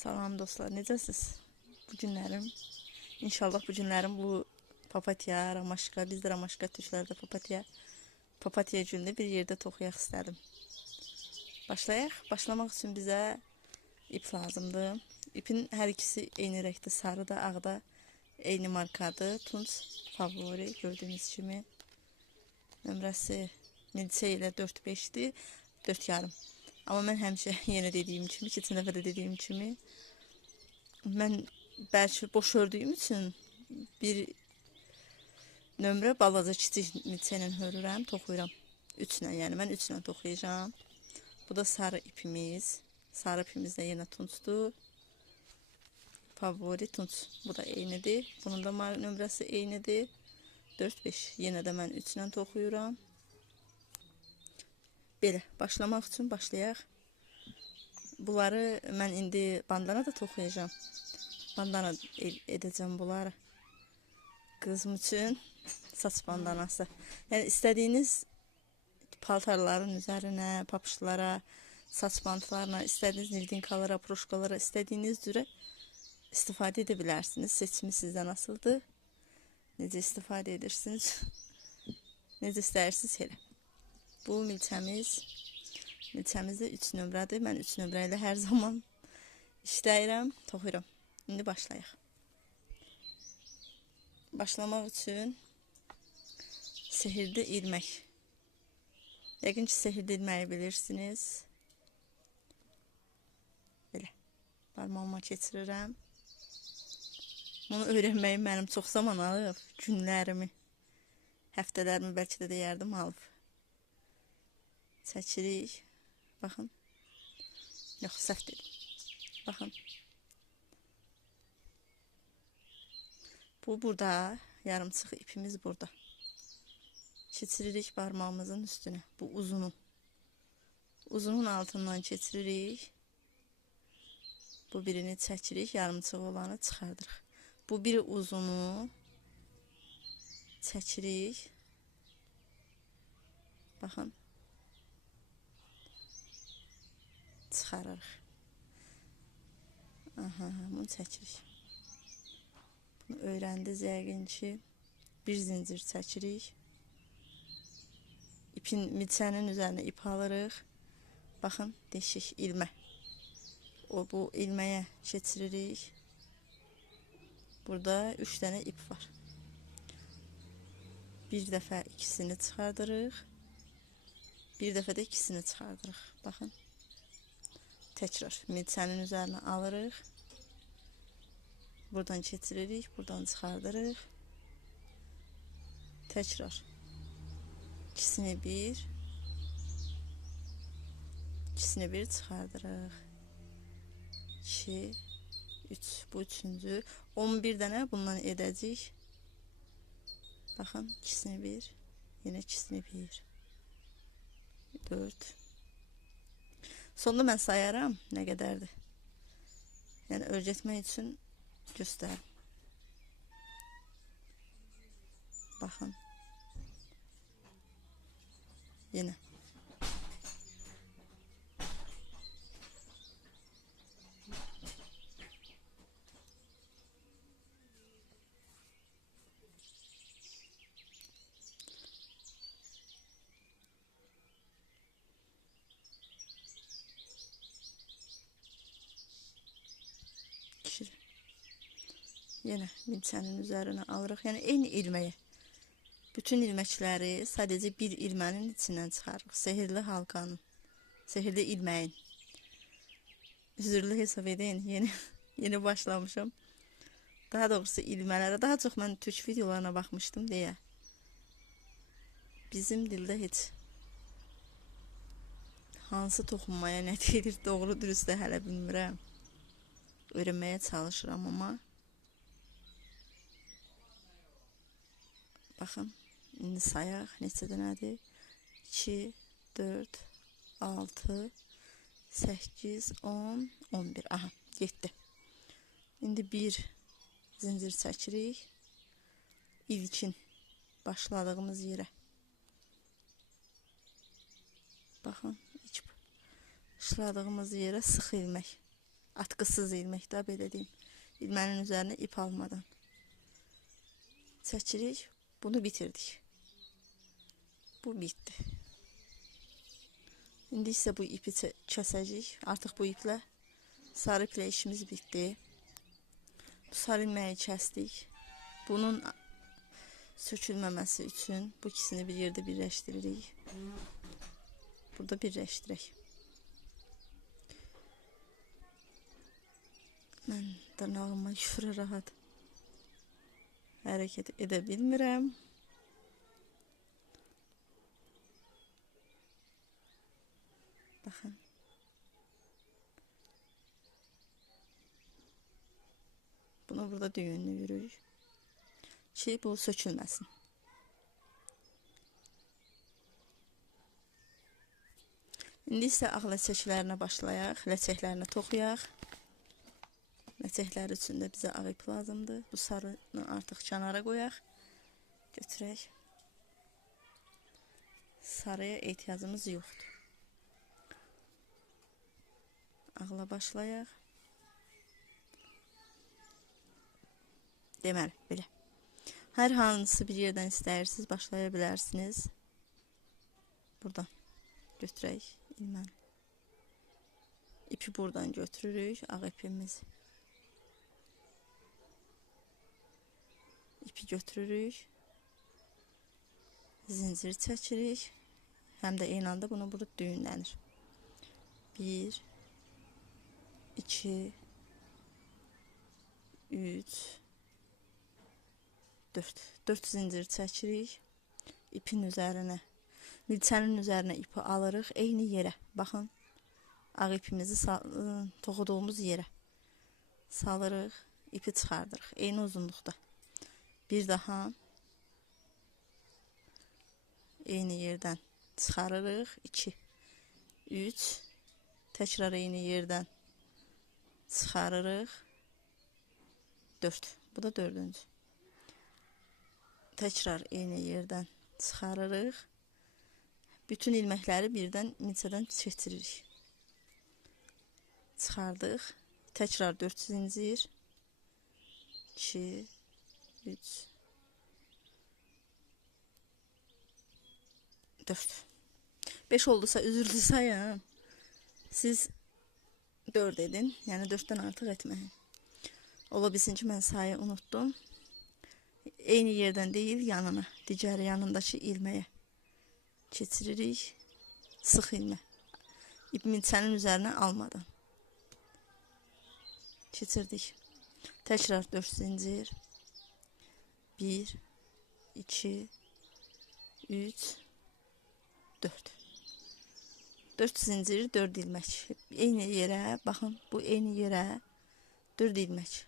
Salam dostlar, necəsiz? Bu günlərim, inşallah bu günlərim bu papatya, ramaşka, biz də ramaşka türklərdə papatya gününü bir yerdə toxuyaq istədim. Başlayaq. Başlamaq üçün bizə ip lazımdır. İpin hər ikisi eyni rəngdə, sarı da, ağ da, eyni markadır. Tunç favori, gördüyünüz kimi. Nömrəsi milçə ilə 4-5-dir, 4,5. Amma mən həmişə yenə dediyim kimi, keçən dəfə də dediyim kimi, mən bəlkə boş ördüyüm üçün bir nömrə balaca kiçik milçə ilə hörürəm, toxuyuram. 3 ilə, yəni mən 3 ilə toxuyacağam. Bu da sarı ipimiz. Sarı ipimiz də yenə tunçdur. Favori tunç. Bu da eynidir. Bunun da nömrəsi eynidir. 4-5. Yenə də mən 3 ilə toxuyuram. Belə, başlamaq üçün başlayaq. Bunları mən indi bandana da toxuyacağım. Bandana edəcəm bunları. Qızım üçün saç bandanası. Yəni istədiyiniz paltarların üzərinə, papışlara, saç bantlarına, istədiyiniz nivdinkalara, proşkalara, istədiyiniz cürə istifadə edə bilərsiniz. Seçimi sizdən asılıdır. Necə istifadə edirsiniz, necə istəyirsiniz elə. Bu milçəmiz də 3 nömrədir. Mən 3 nömrə ilə hər zaman işləyirəm, toxuyuram. İndi başlayaq. Başlamaq üçün sehirli ilmək. Yəqin ki, sehirli ilməyi bilirsiniz. Belə, parmağıma keçirirəm. Bunu öyrənməyim mənim çox zaman alıb, günlərimi, həftələrimi bəlkə də deyərdim alıb. Çəkirik. Baxın. Yox, səhv dedim. Baxın. Bu burada, yarımçıq ipimiz burada. Keçiririk parmağımızın üstünə. Bu uzunu. Uzunun altından keçiririk. Bu birini çəkirik, yarımçıq olanı çıxardırıq. Bu biri uzunu çəkirik. Baxın. Çıxarırıq. Aha, bunu çəkirik. Bunu öyrəndiniz yəqin ki, bir zincir çəkirik. İpin milçənin üzərinə ip alırıq. Baxın, deşik, ilmə. Bu ilməyə keçiririk. Burada 3 dənə ip var. Bir dəfə ikisini çıxardırıq. Bir dəfə də ikisini çıxardırıq. Baxın. Təkrar milçənin üzərinə alırıq. Buradan keçiririk, buradan çıxardırıq. Təkrar ikisini bir çıxardırıq. 2, 3, bu üçüncü. 11 dənə bundan edəcəyik. Baxın, ikisini bir, yenə ikisini bir. 4. Sonunda mən sayaram nə qədərdir. Yəni öyrətmək üçün göstərim. Baxın. Yenə. Yenə milçənin üzərinə alırıq. Yəni eyni ilməyə. Bütün ilməkləri sadəcə bir ilmənin içindən çıxarırıq. Sehirli halqanın, sehirli ilməyin. Üzürlü hesab edin. Yeni başlamışım. Daha doğrusu ilmələrə. Daha çox mən türk videolarına baxmışdım deyə. Bizim dildə heç hansı toxunmaya nə deyilir doğru dürüst də hələ bilmirəm. Öyrənməyə çalışıram amma. Baxın, indi sayaq, neçə dənədir? 2, 4, 6, 8, 10, 11. Aha, 7. İndi bir zincir çəkirik. İlkin başladığımız yerə. Baxın, ilk başladığımız yerə sıx ilmək. Atkısız ilmek də belə deyim. İlmənin üzərinə ip almadan. Çəkirik. Bunu bitirdik. Bu bitdi. İndi isə bu ipi kəsəcəyik. Artıq bu iplə sarı iplə işimiz bitdi. Bu sarı ilməyi kəsdik. Bunun sökülməməsi üçün bu ikisini bir yerdə birləşdiririk. Burada birləşdirək. Mən dırnağıma küfrə rahat hərəkət edə bilmirəm. Baxın. Bunu burada düyünlüyürük ki bu sökülməsin. İndi isə ağ ləçəklərinə başlayaq. Ləçəklərini toxuyaq. Ləçəklər üçün də bizə ağ ip lazımdır. Bu sarını artıq kənara qoyaq. Götürək. Sarıya ehtiyacımız yoxdur. Ağla başlayaq. Deməli, belə. Hər hansı bir yerdən istəyirsiniz, başlaya bilərsiniz. Buradan götürək ilməni. İpi buradan götürürük, ağ ipimizi. İpi götürürük. Zincir çəkirik. Həm də eyni anda bunu burada düyünlənir. 1 2 3 4 zincir çəkirik. İpin üzərinə, milçənin üzərinə ipi alırıq. Eyni yerə, baxın, ağ ipimizi toxuduğumuz yerə salırıq, ipi çıxardırıq. Eyni uzunluqda. Bir daha eyni yerdən çıxarırıq. 2 3 təkrar eyni yerdən çıxarırıq. 4. Bu da dördüncü. Təkrar eyni yerdən çıxarırıq. Bütün ilməkləri birdən milçədən keçiririk. Çıxardıq. Təkrar 4 zincir. 2 3 4 5 oldusa üzürlü sayın. Siz 4 edin. Yəni 4-dən artıq etməyin. Ola bilsin ki, mən sayı unuttum. Eyni yerdən deyil, yanına, digər yanındakı ilməyə keçiririk. Sıx ilmə. İp milçənin üzərinə almadan. Keçirdik. Təkrar 4 zincir. 1 2 3 4 4 zincir, 4 ilmək. Eyni yerə, baxın, bu eyni yerə 4 ilmək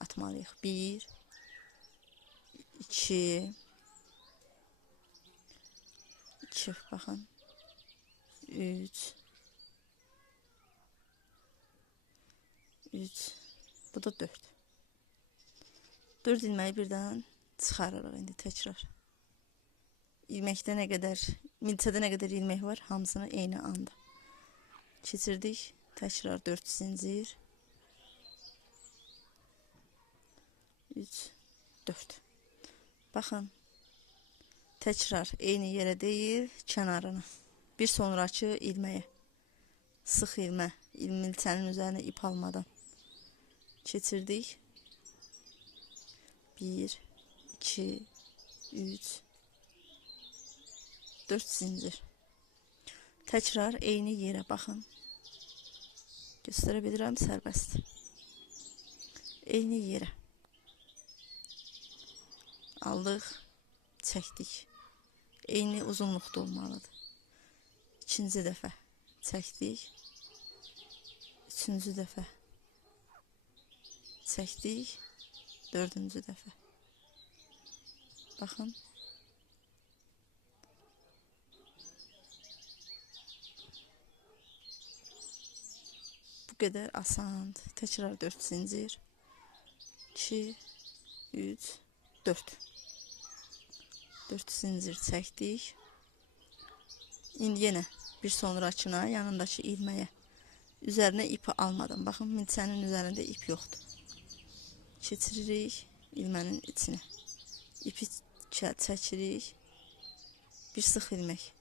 atmalıyıq. 1 2 baxın. 3 bu da 4. 4 ilməyi birdən çıxarırıq indi təkrar. İlməkdə nə qədər, milçədə nə qədər ilmək var, hamısını eyni anda keçirdik. Təkrar 4 zincir. 3 4. Baxın. Təkrar eyni yerə deyil, kənarına. Bir sonraki ilməyə. Sıx ilmə, milçənin üzərinə ip almadan keçirdik. 1 2 3 4 zincir. Təkrar eyni yerə, baxın. Göstərə bilirəm, sərbəst. Eyni yerə. Aldıq, çəkdik. Eyni uzunluqda olmalıdır. İkinci dəfə çəkdik. Üçüncü dəfə çəkdik. Dördüncü dəfə. Baxın. Bu qədər asandır. Təkrar 4 zincir. 2 3 4 4 zincir çəkdik. İndi yenə bir sonrakına, yanındakı ilməyə Üzerine ipi almadım. Bakın milçənin üzerinde ip yoktu. Keçiririk ilmenin içine. İpi çəkirik. Bir sıx ilmek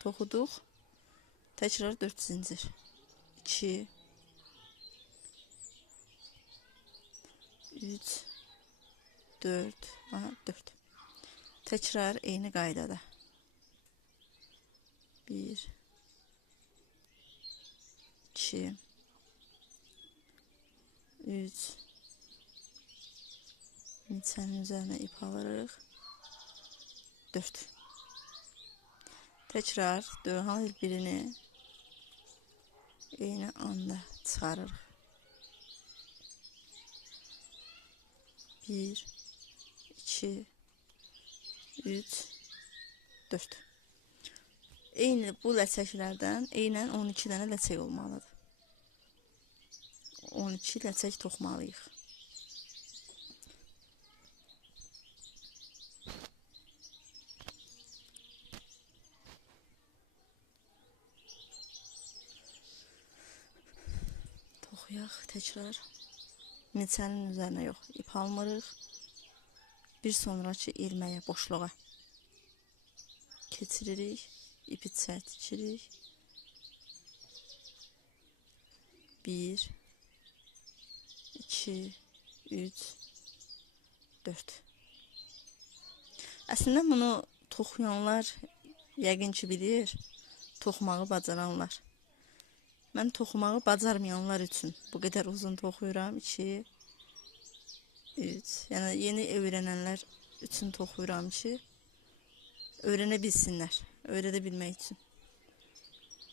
toxuduq. Tekrar 4 zincir. 2 3 4 4. Tekrar eyni qaydada. 1 2 3 milçənin üzerine ip alırıq. 4. Tekrar her birini eyni anda çıxarırıq. 1 2 3 4. Eyni bu ləçəklərdən eynən 12 dənə ləçək olmalıdır. 12 ləçək toxumalıyıq. Toxuyaq tekrar. Milçənin üzerine yox, ip almırıq. Bir sonraki ilməyə, boşluğa keçiririk. İpi çəkirik. 1 2 3 4. Əslində bunu toxuyanlar yəqin ki bilir, toxumağı bacaranlar. Mən toxumağı bacarmayanlar üçün bu qədər uzun toxuyuram. 2 3. Yəni yeni öyrənənlər üçün toxuyuram ki, öyrənə bilsinlər, öyrədə bilmək üçün.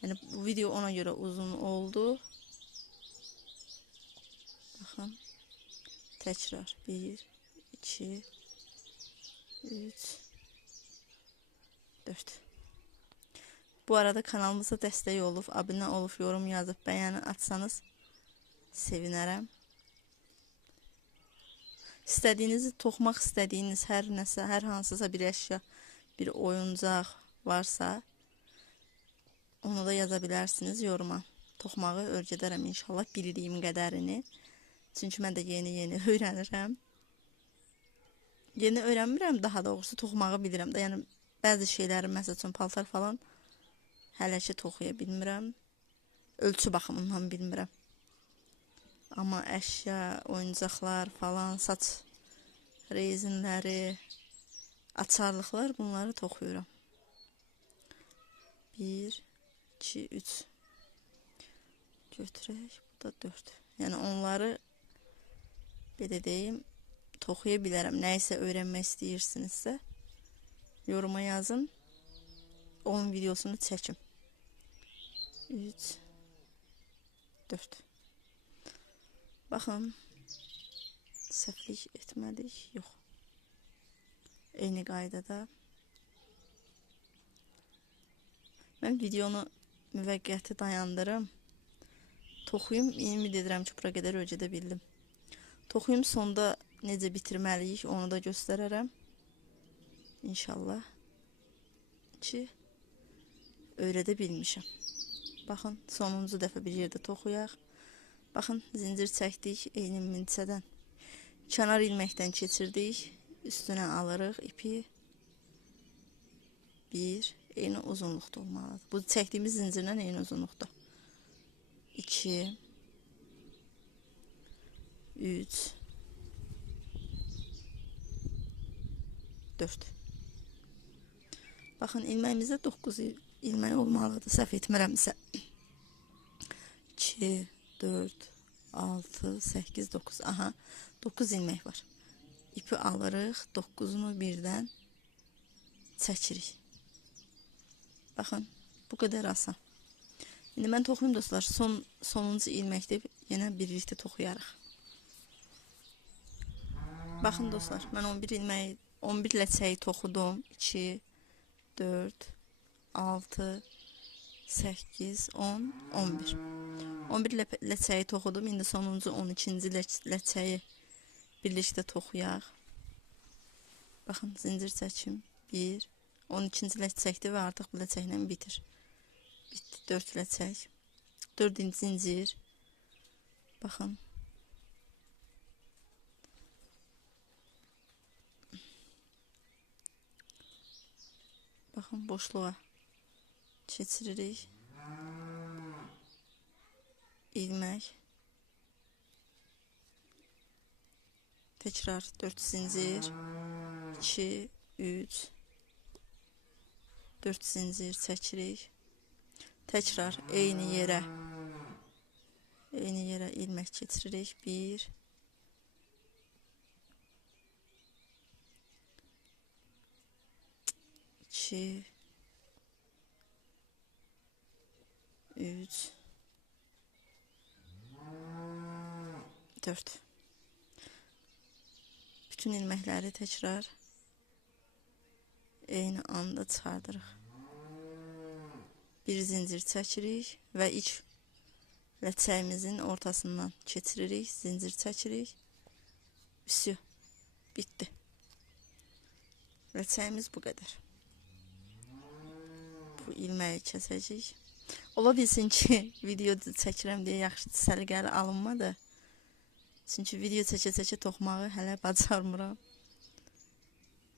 Yəni bu video ona göre uzun oldu. Baxın. Tekrar 1 2 3 4. Bu arada kanalımıza dəstək olub, abunə olub, yorum yazıb, bəyəni atsanız sevinərəm. İstədiyinizi, toxumaq istədiyiniz hər nəsə, hər hansısa bir əşya, bir oyuncaq varsa, onu da yaza bilərsiniz yoruma. Toxumağı öyrədərəm inşallah bildiyim qədərini. Çünki mən də yeni öyrənirəm. Yeni öyrənmirəm, daha doğrusu toxumağı bilirəm də. Yəni bəzi şeyləri, məsəl üçün paltar falan hələ ki toxuya bilmirəm. Ölçü baxımından bilmirəm. Amma əşya, oyuncaqlar falan, saç rezinləri, açarlıqlar, bunları toxuyuram. 1 2 3 götürək, bu da 4. Yəni onları belə deyim, toxuya bilərəm. Nəyisə öyrənmək istəyirsinizsə yoruma yazın. Onun videosunu çəkim. 3 4. Baxın, səhvlik etmədik, yox. Eyni qaydada. Mən videonu müvəqqəti dayandırım. Toxuyum, ümid edirəm ki, bura qədər öyrədə bildim. Toxuyum, sonda necə bitirməliyik, onu da göstərərəm. İnşallah ki, öyrədə bilmişəm. Baxın, sonuncu dəfə bir yerdə toxuyaq. Baxın, zincir çəkdik, eyni milçədən. Kənar ilməkdən keçirdik, üstünə alırıq ipi. 1, eyni uzunluqda olmalıdır. Bu çəkdiyimiz zincirlə eyni uzunluqda. 2 3 4. Baxın, ilməyimizdə 9 ilmək olmalıdır, səhv etmirəmsə. 2 4 6 8 9. Aha, 9 ilmək var. İpi alırıq, 9'unu birdən çəkirik. Baxın, bu qədər asan. İndi mən toxuyum dostlar, sonuncu ilməkdə yenə birlikdə toxuyarıq. Baxın dostlar, mən 11 ləçəyi toxudum. 2 4 6 8 10 11. 11 ləçəyi toxudum. İndi sonuncu 12-ci ləçəyi birlikdə toxuyaq. Baxın, zincir çəkim. 1 12-ci ləçəkdir və artıq bu ləçəklə bitir. Bitdi, 4 ləçək. 4-cü zincir. Baxın. Baxın, boşluğa keçiririk. İlmək. Tekrar 4 zincir. 2, 3, 4 zincir çəkirik. Tekrar eyni yerə ilmək keçiririk. 1, 2, 3, 4. Bütün ilməkləri tekrar eyni anda çıxardırıq. Bir zincir çəkirik və ilk ləçəyimizin ortasından keçiririk, zincir çəkirik. Всё, bitdi. Ləçəyimiz bu qədər. Bu ilməyi kəsəcəyik. Ola bilsin ki, video çəkirəm deyə yaxşı səliqəli alınmadı. Çünki video çəkə-çəkə toxmağı hələ bacarmıram.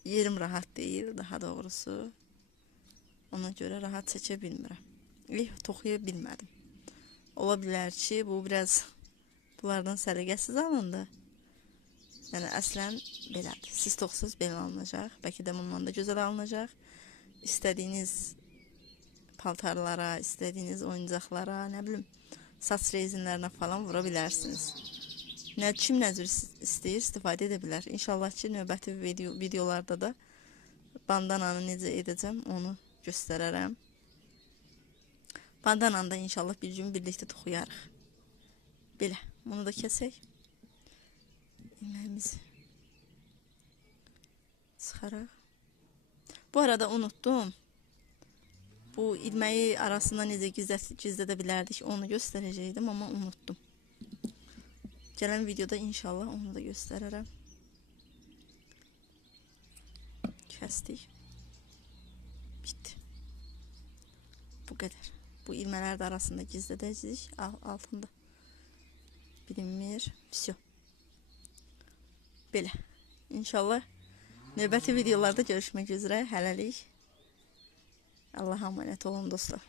Yerim rahat deyil, daha doğrusu. Ona görə rahat çəkə bilmirəm. Toxuya bilmədim. Ola bilər ki, bu biraz bunlardan səliqəsiz alındı. Yəni əslən belədir. Siz toxsuz belə alınacaq. Bəlkə də bundan da gözəl alınacaq. İstədiyiniz paltarlara, istədiyiniz oyuncaqlara, nə bilim, saç rezinlərinə falan vura bilərsiniz. Kim nə cür istəyir, istifadə edə bilər. İnşallah ki, növbəti videolarda da bandananı necə edəcəm, onu göstərərəm. Bandananı da inşallah bir gün birlikdə toxuyarıq. Belə, bunu da kəsək. İlməyimizi çıxaraq. Bu arada unuttum. Bu ilməyi arasında necə gizlədə bilərdik, onu göstərəcəkdim, amma unuttum. Gələn videoda inşallah onu da göstərərəm. Kəsdik. Bitdi. Bu qədər. Bu ilmələr də arasında gizlədəcəyik. Altında bilinmir. Всё. Belə. İnşallah növbəti videolarda görüşmək üzrə. Hələlik. Allah'a emanet olun dostlar.